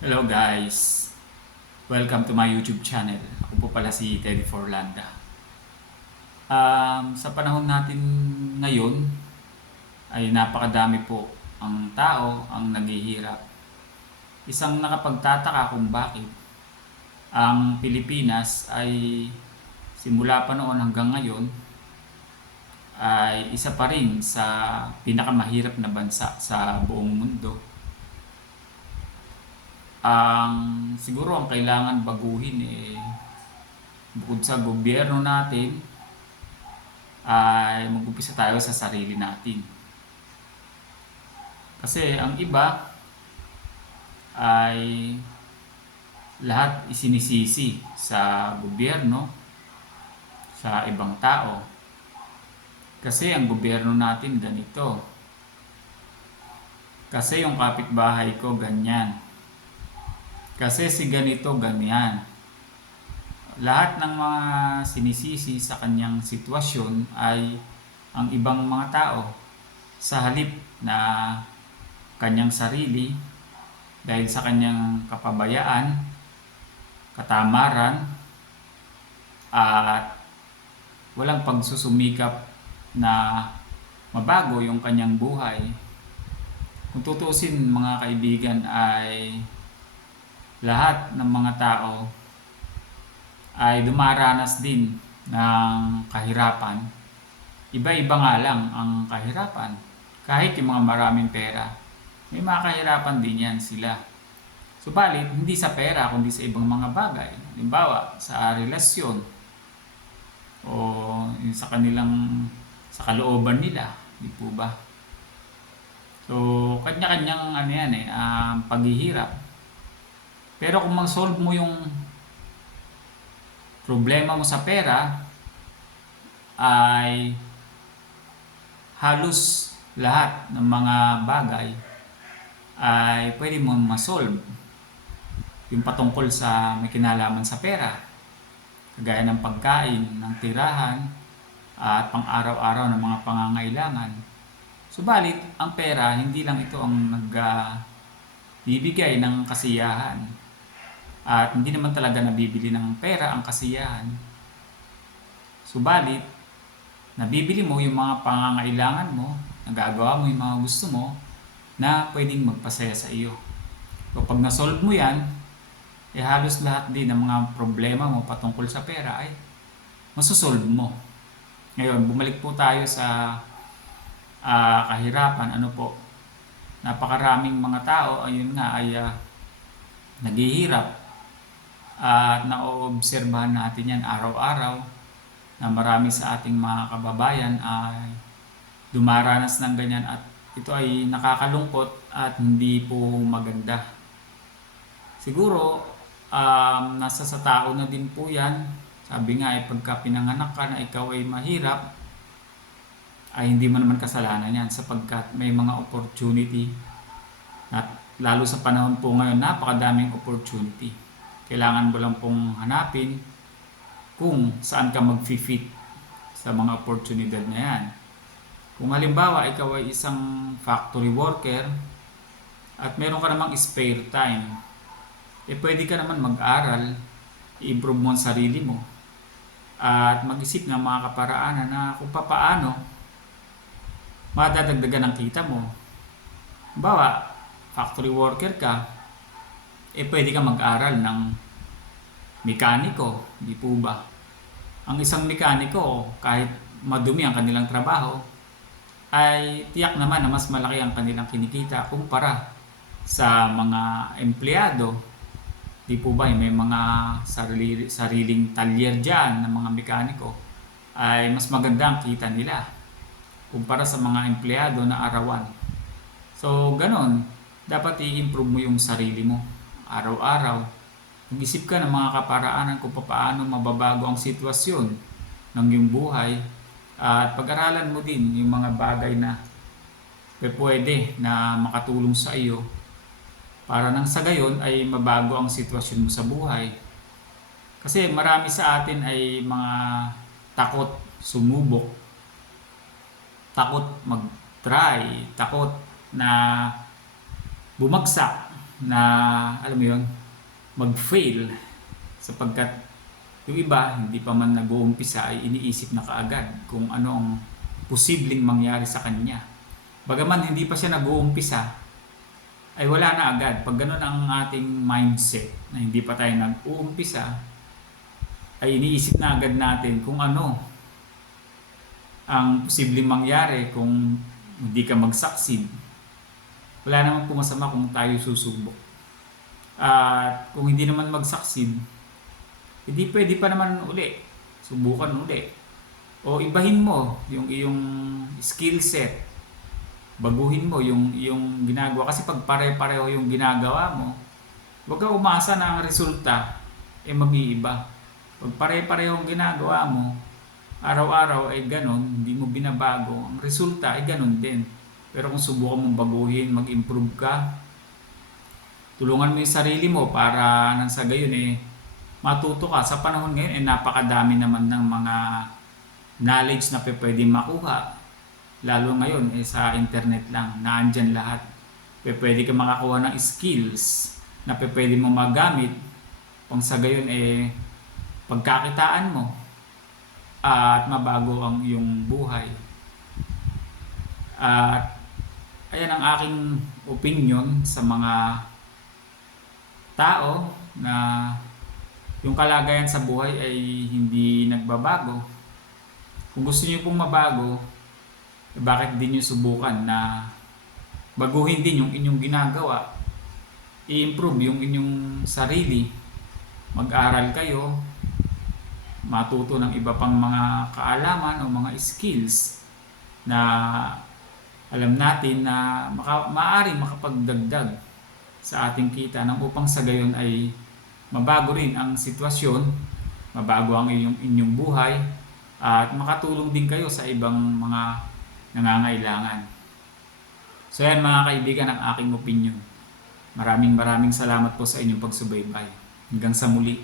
Hello guys! Welcome to my YouTube channel. Ako po pala si Teddy Forlanda. Um, sa panahon natin ngayon ay napakadami po ang tao ang naghihirap. Isang nakapagtataka kung bakit ang Pilipinas ay simula pa noon hanggang ngayon ay isa pa rin sa pinakamahirap na bansa sa buong mundo ang siguro ang kailangan baguhin eh bukod sa gobyerno natin ay mag-umpisa tayo sa sarili natin. Kasi ang iba ay lahat isinisisi sa gobyerno, sa ibang tao. Kasi ang gobyerno natin ganito. Kasi yung kapitbahay ko ganyan kasi si ganito, ganyan. Lahat ng mga sinisisi sa kanyang sitwasyon ay ang ibang mga tao sa halip na kanyang sarili dahil sa kanyang kapabayaan, katamaran, at walang pagsusumikap na mabago yung kanyang buhay. Kung tutuusin mga kaibigan ay lahat ng mga tao ay dumaranas din ng kahirapan. Iba-iba nga lang ang kahirapan. Kahit yung mga maraming pera, may mga kahirapan din yan sila. Subalit, hindi sa pera, kundi sa ibang mga bagay. Halimbawa, sa relasyon o sa kanilang sa kalooban nila, di po ba? So, kanya-kanyang ano yan eh, um, paghihirap. Pero kung mag-solve mo yung problema mo sa pera, ay halos lahat ng mga bagay ay pwede mong ma-solve. Yung patungkol sa may kinalaman sa pera, kagaya ng pagkain, ng tirahan, at pang-araw-araw ng mga pangangailangan. Subalit, ang pera, hindi lang ito ang nag uh, ng kasiyahan at hindi naman talaga nabibili ng pera ang kasiyahan. Subalit, nabibili mo yung mga pangangailangan mo, nagagawa mo yung mga gusto mo na pwedeng magpasaya sa iyo. So pag nasolve mo yan, eh halos lahat din ng mga problema mo patungkol sa pera ay masosolve mo. Ngayon, bumalik po tayo sa uh, kahirapan. Ano po? Napakaraming mga tao, ayun nga, ay uh, naghihirap at naoobserbahan natin yan araw-araw na marami sa ating mga kababayan ay dumaranas ng ganyan at ito ay nakakalungkot at hindi po maganda. Siguro, um, nasa sa tao na din po yan. Sabi nga ay pagka pinanganak ka na ikaw ay mahirap, ay hindi mo naman kasalanan yan sapagkat may mga opportunity at lalo sa panahon po ngayon napakadaming opportunity kailangan mo lang pong hanapin kung saan ka mag-fit sa mga oportunidad na yan. Kung halimbawa ikaw ay isang factory worker at meron ka namang spare time, eh pwede ka naman mag-aral, i-improve mo ang sarili mo at mag-isip ng mga kaparaanan na kung paano madadagdagan ang kita mo. Bawa, factory worker ka, eh pwede ka mag-aral ng mekaniko, di po ba? Ang isang mekaniko, kahit madumi ang kanilang trabaho, ay tiyak naman na mas malaki ang kanilang kinikita kumpara sa mga empleyado. Di po ba may mga sarili, sariling talyer dyan ng mga mekaniko ay mas maganda ang kita nila kumpara sa mga empleyado na arawan. So, ganon. Dapat i-improve mo yung sarili mo araw-araw. Mag-isip ka ng mga kaparaanan kung paano mababago ang sitwasyon ng iyong buhay at pag-aralan mo din yung mga bagay na pwede na makatulong sa iyo para nang sa gayon ay mabago ang sitwasyon mo sa buhay. Kasi marami sa atin ay mga takot sumubok, takot mag-try, takot na bumagsak na alam mo yon mag-fail sapagkat yung iba hindi pa man nag-uumpisa ay iniisip na kaagad kung ano ang posibleng mangyari sa kanya. Bagaman hindi pa siya nag-uumpisa ay wala na agad. Pag ganun ang ating mindset na hindi pa tayo nag-uumpisa ay iniisip na agad natin kung ano ang posibleng mangyari kung hindi ka mag-succeed. Wala naman po masama kung tayo susubok. At kung hindi naman mag-succeed, hindi pwede pa naman uli. Subukan uli. O ibahin mo yung iyong skill set. Baguhin mo yung, yung ginagawa. Kasi pag pare-pareho yung ginagawa mo, huwag ka umasa na ang resulta ay mag-iiba. Pag pare-pareho ang ginagawa mo, araw-araw ay ganon, hindi mo binabago, ang resulta ay ganon din. Pero kung subukan mong baguhin, mag-improve ka, tulungan mo yung sarili mo para nang sa gayon eh, matuto ka. Sa panahon ngayon, eh, napakadami naman ng mga knowledge na pwede makuha. Lalo ngayon, eh, sa internet lang, naandyan lahat. Pwede ka makakuha ng skills na pwede mo magamit pang sa gayon eh, pagkakitaan mo at mabago ang iyong buhay. At ayan ang aking opinion sa mga tao na yung kalagayan sa buhay ay hindi nagbabago. Kung gusto niyo pong mabago, eh bakit di niyo subukan na baguhin din yung inyong ginagawa, i-improve yung inyong sarili, mag-aral kayo, matuto ng iba pang mga kaalaman o mga skills na alam natin na maka, maaari makapagdagdag sa ating kita nang upang sa gayon ay mabago rin ang sitwasyon, mabago ang inyong, inyong buhay, at makatulong din kayo sa ibang mga nangangailangan. So yan mga kaibigan ang aking opinion. Maraming maraming salamat po sa inyong pagsubaybay. Hanggang sa muli.